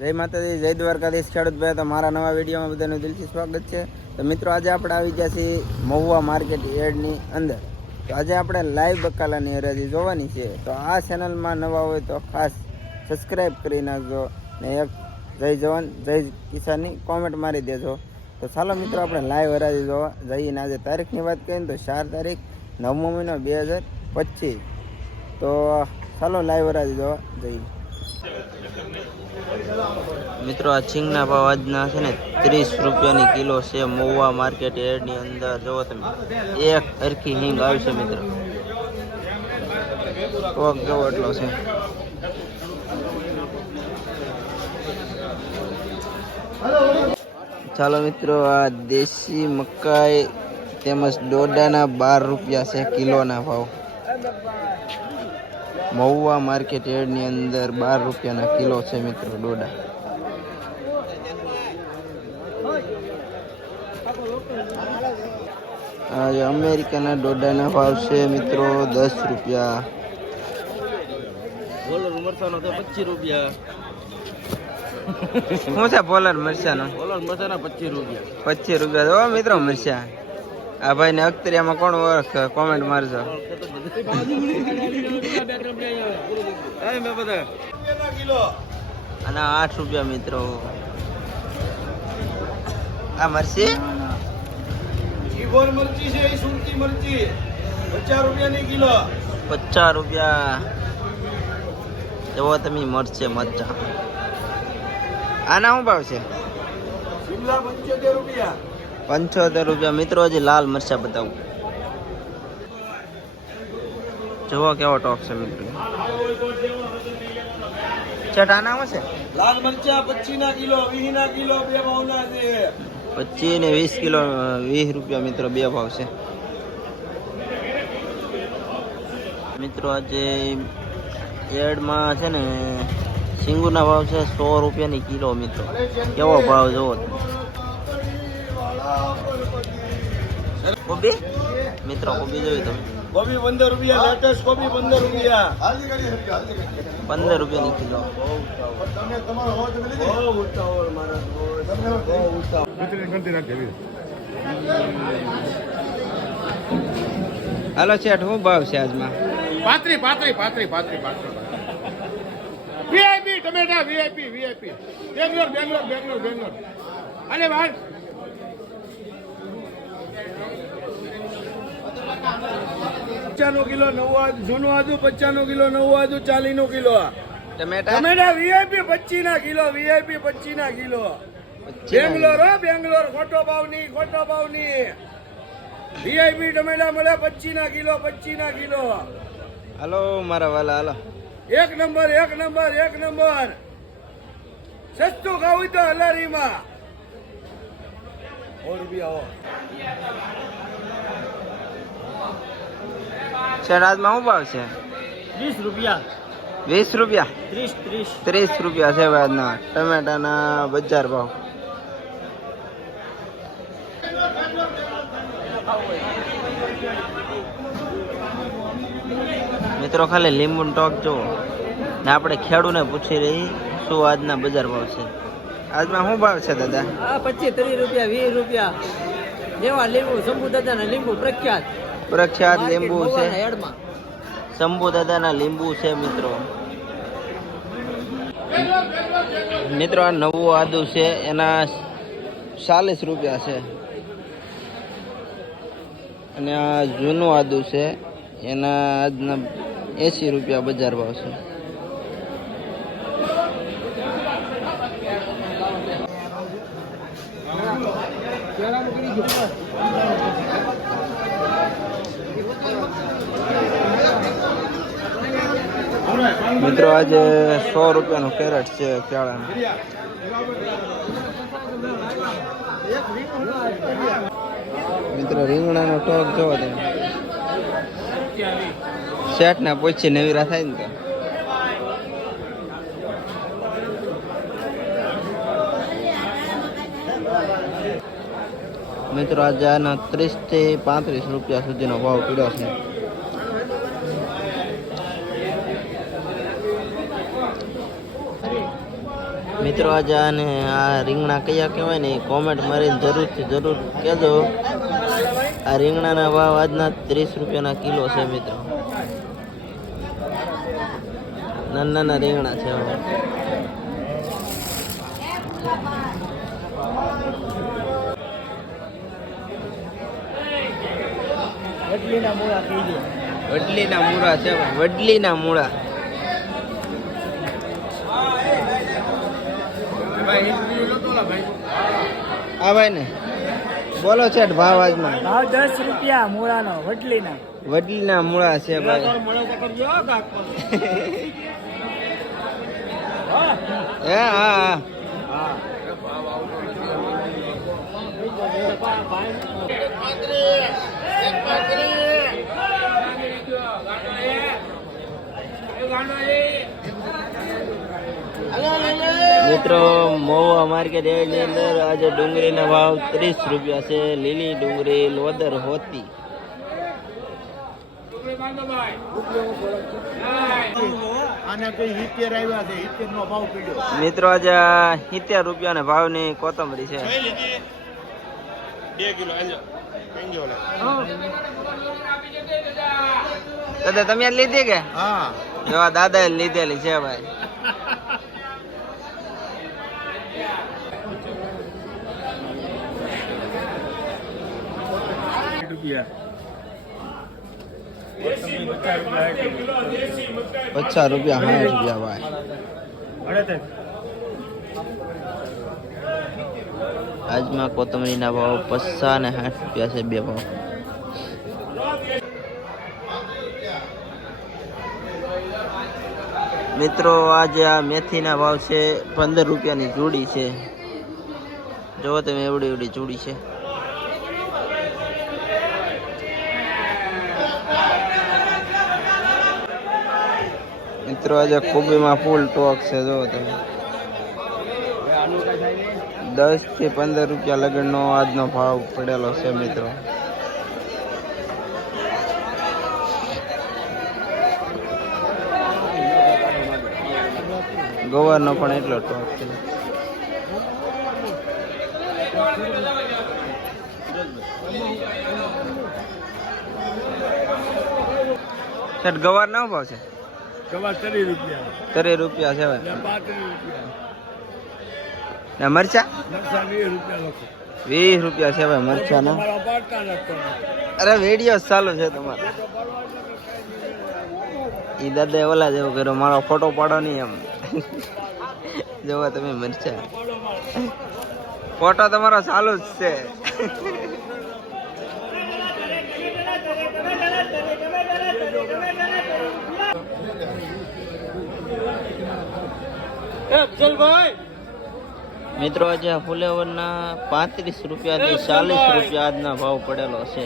જય માતાજી, જય દ્વારકાધીશ ખેડૂત ભાઈ તો મારા નવા વિડીયોમાં બધાનું દિલથી સ્વાગત છે. તો મિત્રો, આજે આપણે આવી ગયા છીએ મહુવા માર્કેટ યાર્ડની અંદર. તો આજે આપણે લાઈવ બકાલાની હરાજી જોવાની છે. તો આ ચેનલમાં નવા હોય તો ખાસ સબસ્ક્રાઈબ કરી નાખજો ને એક જય જવાન, જય કિસાનની કોમેન્ટ મારી દેજો. તો ચાલો મિત્રો, આપણે લાઈવ હરાજી જોવા જઈએ ને આજે તારીખની વાત કરીએ તો ચાર તારીખ, નવમો મહિનો બે હજાર પચીસ. તો ચાલો લાઈવ હરાજી જોવા જઈએ. મિત્રો, આ છીંગના ભાવ આજના છે ને ત્રીસ રૂપિયાની કિલો છે મોવા માર્કેટ યાર્ડની અંદર. જોવો તમે, એક હરખી હિંગ આવશે મિત્રો. કોક જોવો એટલો છે. ચાલો મિત્રો, આ દેશી મકાઈ તેમજ દોડાના બાર રૂપિયા છે કિલોના ભાવ. મહુવા માર્કેટ એડની અંદર બાર રૂપિયાના કિલો છે મિત્રો ડોડા. આજે અમેરિકાના ડોડાના ભાવ છે મિત્રો દસ રૂપિયા. બોલર તો પચીસ રૂપિયા. શું છે પોલર મરચાનો? બોલર પચીસ રૂપિયા. પચીસ રૂપિયા. મિત્રો મરચા. આ ભાઈ ને અખતરિયામાં કોણ ઓળખ? કોમેન્ટ મારજો. અને આઠ રૂપિયા મિત્રો. આ મરસી મરચી છે એ સુરતી મરચી. પચાસ રૂપિયાની કિલો. પચાસ રૂપિયા. જુઓ તમે મરચે મરચા. આના શું ભાવ છે? રૂપિયા. પંચોતેર રૂપિયા. મિત્રો હજી લાલ મરચા બતાવું. જુઓ કેવો ટોપ છે મિત્રો. ચટ છે? લાલ મરચા પચીસ ના કિલો વીસ ના કિલો બે ભાવના છે. પચીસ ને વીસ કિલો વીસ રૂપિયા મિત્રો બે ભાવ છે. મિત્રો આજે એડમાં છે ને સિંગુના ભાવ છે સો રૂપિયાની કિલો મિત્રો. કેવો ભાવ જોવો. કોબી મિત્રો કોબી જોયું તમે? કોબી પંદર રૂપિયા લેટેસ્ટ કોબી પંદર રૂપિયા. પંદર રૂપિયાની કિલો. બહુ ઉતાવળ મારા બહુ ઉતાવળ હાલો શેઠ શું ભાવ છે આજમાં? પાત્રી પાત્રી પાત્રી પાત્રી પાત્રી. વીઆઈપી ટમેટા વીઆઈપી વીઆઈપી બેંગ્લોર બેંગ્લોર બેંગ્લોર બેંગ્લોર. અરે ભાઈ પચાનો કિલો નવું જૂનું આજુ પચાનો કિલો નવ્વાદુ ચાલીસ નો કિલો ટમેટા? ટમેટા વીઆઈપી પચીસ ના કિલો વીઆઈપી પચીસ ના કિલો. બેંગ્લોર હો બેંગ્લોર ખોટો ભાવની ખોટો ભાવની વીઆઈપી ટમેટા મળે પચીસ ના કિલો પચીસ ના કિલો. હાલો મારા વાલા હાલો. એક નંબર એક નંબર એક નંબર. સસ્તું ખાવું તો હલારીમાં. સો રૂપિયા હો શેઠ શું ભાવ છે? વીસ રૂપિયા. વીસ રૂપિયા? ત્રીસ ત્રીસ. ત્રીસ રૂપિયા છે આજના ટમેટાના બજાર ભાવ. મિત્રો ખાલી લીંબુ ટોક જુઓ. ને આપણે ખેડૂને પૂછી રહી શું આજના બજાર ભાવ છે. આજમાં શું ભાવ છે દાદા? આ પચીસ ત્રીસ રૂપિયા વીસ રૂપિયા. જેવા લીંબુ શંભુ દાદાના લીંબુ પ્રખ્યાત. પ્રખ્યાત લીંબુ છે. શંભુ દાદાના લીંબુ છે મિત્રો. મિત્રો આ નવું આદુ છે એના ચાલીસ રૂપિયા છે. અને આ જૂનું આદુ છે એના આજના એંસી રૂપિયા બજાર ભાવ છે. મિત્રો, આજે સો રૂપિયાનું કેરેટ છે કેળાનું મિત્રો ટોક જોવો તમે. શેઠ ના પૂછી નવીરા થાય ને તો. મિત્રો, આજે આના ત્રીસથી પાંત્રીસ રૂપિયા સુધીનો ભાવ પીડ્યો છે. મિત્રો, આજે આને આ રીંગણા કયા કહેવાય ને કોમેન્ટ મારીને જરૂરથી જરૂર કહેજો. આ રીંગણાના ભાવ આજના ત્રીસ રૂપિયાના કિલો છે, મિત્રો. નાના નાના રીંગણા છે હવે. વડલીના મૂળા કહીએ. વડલીના મૂળા છે વડલીના મૂળા. હા ભાઈ ને. બોલો છે ભાવ આજમાં ભાવ દસ રૂપિયા મૂળાનો વડલીના. વડલીના મૂળા છે ભાઈ. હે હા હા. મિત્રો મહુવા માર્કેટ એની અંદર આજે ડુંગળીના ભાવ ત્રીસ રૂપિયા છે. લીલી ડુંગળી, લોદર હોતી. મિત્રો, આજે સિત્તેર રૂપિયાના ભાવની કોથમરી છે. બે કિલો એન્જો દાદા તમે લીધી કે? હા. એવા દાદા લીધેલી છે ભાઈ. પચાસ રૂપિયા સાઠ રૂપિયા ભાઈ. આજમાં કોથમરીના ભાવ પચાસ ને સાઠ રૂપિયા છે બે ભાવ. મિત્રો, આજે આ મેથીના ભાવ છે પંદર રૂપિયાની જોડી છે. જોવો તમે, એવડી એવડી જોડી છે. મિત્રો, આજે કોબીમાં ફૂલ ટોક છે, જોવો તમે. દસથી પંદર રૂપિયા લગનનો આજનો ભાવ પડેલો છે મિત્રો. ગોવાનો પણ એટલો ટોપ છે. ગવાર ના ભાવ છે? ગવાર ત્રીસ રૂપિયા. તરે રૂપિયા છે ને મરચા? વીસ રૂપિયા છે ભાઈ મરચા ના અરે વીડિયો ચાલુ છે તમારો. ઈ દાદા ઓલા જેવો કર્યો, મારો ફોટો પાડો નહીં એમ. જોવા તમે મરચા. ફોટો તમારો ચાલુ જ છે. મિત્રો, આજે ફુલેવરના પાંત્રીસ રૂપિયાથી ચાલીસ રૂપિયા આજના ભાવ પડેલો છે.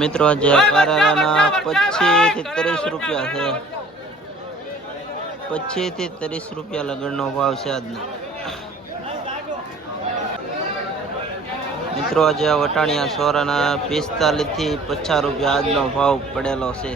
મિત્રો, આજે પારાના પચીસથી ત્રીસ રૂપિયા છે. પચીસથી ત્રીસ રૂપિયા લગનનો ભાવ છે આજનો. મિત્રો, આજે વટાણિયા સોરાના પિસ્તાલીસથી પચાસ રૂપિયા આજનો ભાવ પડેલો છે.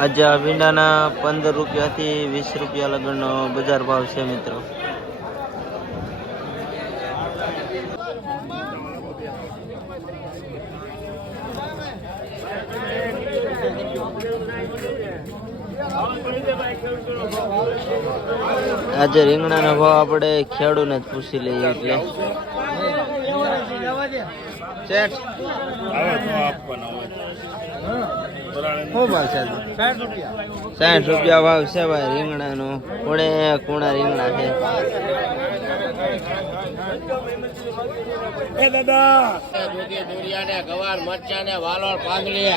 આજે ભીંડાના પંદર રૂપિયાથી વીસ રૂપિયા લગનનો બજાર ભાવ છે, મિત્રો. આજે રીંગણાનો ભાવ આપણે ખેડૂને જ પૂછી લઈએ એટલે. શેઠ? સાઠ રૂપિયા ભાવ છે ભાઈ રીંગણાનો. કોણે કુણા રીંગણા છે. એ દાદા. ગવાર મરચા ને વાલોળ પાંદડી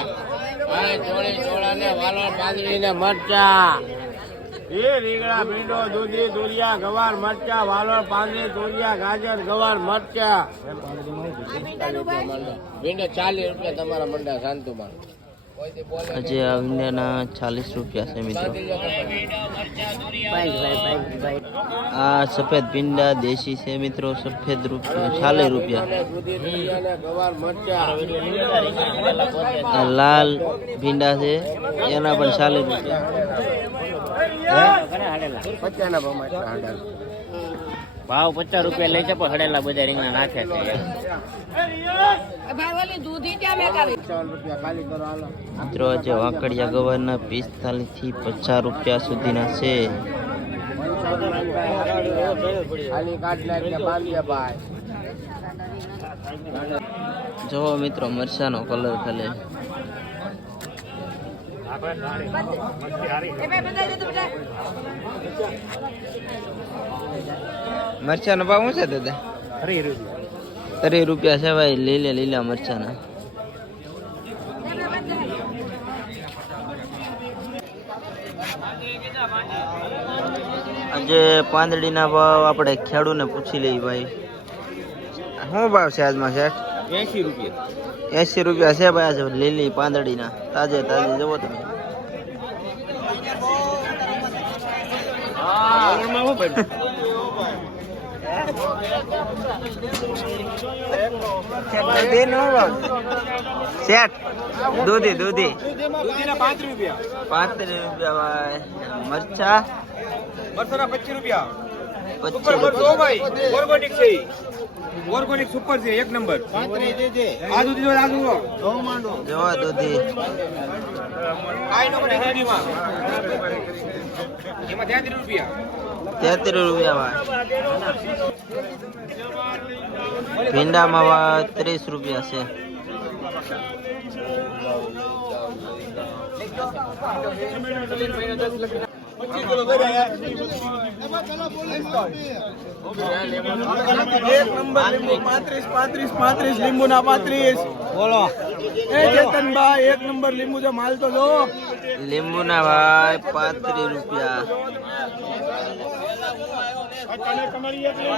આ ચોળી ચોળા ને વાલણ પાંદડી ને મરચા. એ રીંગણા ભીંડો દૂધી દુરિયા ગવાર મરચા વાલણ પાંદરી દુરિયા ગાજર ગવાર મરચા. ભીંડા ચાલીસ રૂપિયા તમારા મંડા શાંતુમાં આજે આ ભીંડાના ચાલીસ રૂપિયા છે મિત્રો. આ સફેદ ભીંડા દેશી છે મિત્રો, સફેદ રૂપિયા, ચાલીસ રૂપિયા. લાલ ભીંડા છે, એના પણ ચાલીસ રૂપિયા પચાના ભાવમાં એટલા હાંડા. ભાવ પચાસ રૂપિયા લે છે પણ હડેલા બધા રીંગણા નાખે છે. પંચાવન રૂપિયા ખાલી કરો હાલો. મિત્રો આજે વાંકડિયા ગવારના પિસ્તાલીસથી પચાસ રૂપિયા સુધીના છે. જો કાઢ નાખ બાંધ્યા ભાઈ. જોવો મિત્રો મરચાનો કલર ખાલી. મરચાનો ભાવ શું છે દાદા? ત્રીસ રૂપિયા. છે ભાઈ લીલા લીલા મરચાના. આજે પાંદડીના ભાવ આપણે ખેડૂને પૂછી લઈએ ભાઈ. શું ભાવ છે આજમાં શેઠ? એસી રૂપિયા. એસી રૂપિયા છે ભાઈ આજે લીલી પાંદડીના. તાજે તાજે જવો તમે. શેઠ દૂધી દૂધી. પાંત્રીસ રૂપિયા. ભાઈ. મરચા. પચીસ રૂપિયા. રૂપિયા. ઓર્ગોનિક છે ઓર્ગોનિક સુપર છે એક નંબર. આ દૂધી જો આ એમાં ત્યાંત્રીસ રૂપિયા. તેત્રીસ રૂપિયા ભાઈ ભીંડામાં ત્રીસ રૂપિયા છે. એક નંબર લીંબુ પાંત્રીસ પાંત્રીસ પાંત્રીસ લીંબુ ના પાંત્રીસ. બોલો. એ ચેતનભાઈ એક નંબર લીંબુ જો માલ તો જો. લીંબુના ભાઈ પાંત્રીસ રૂપિયા. ਕਣਕ ਮਰੀ ਆਪਣੇ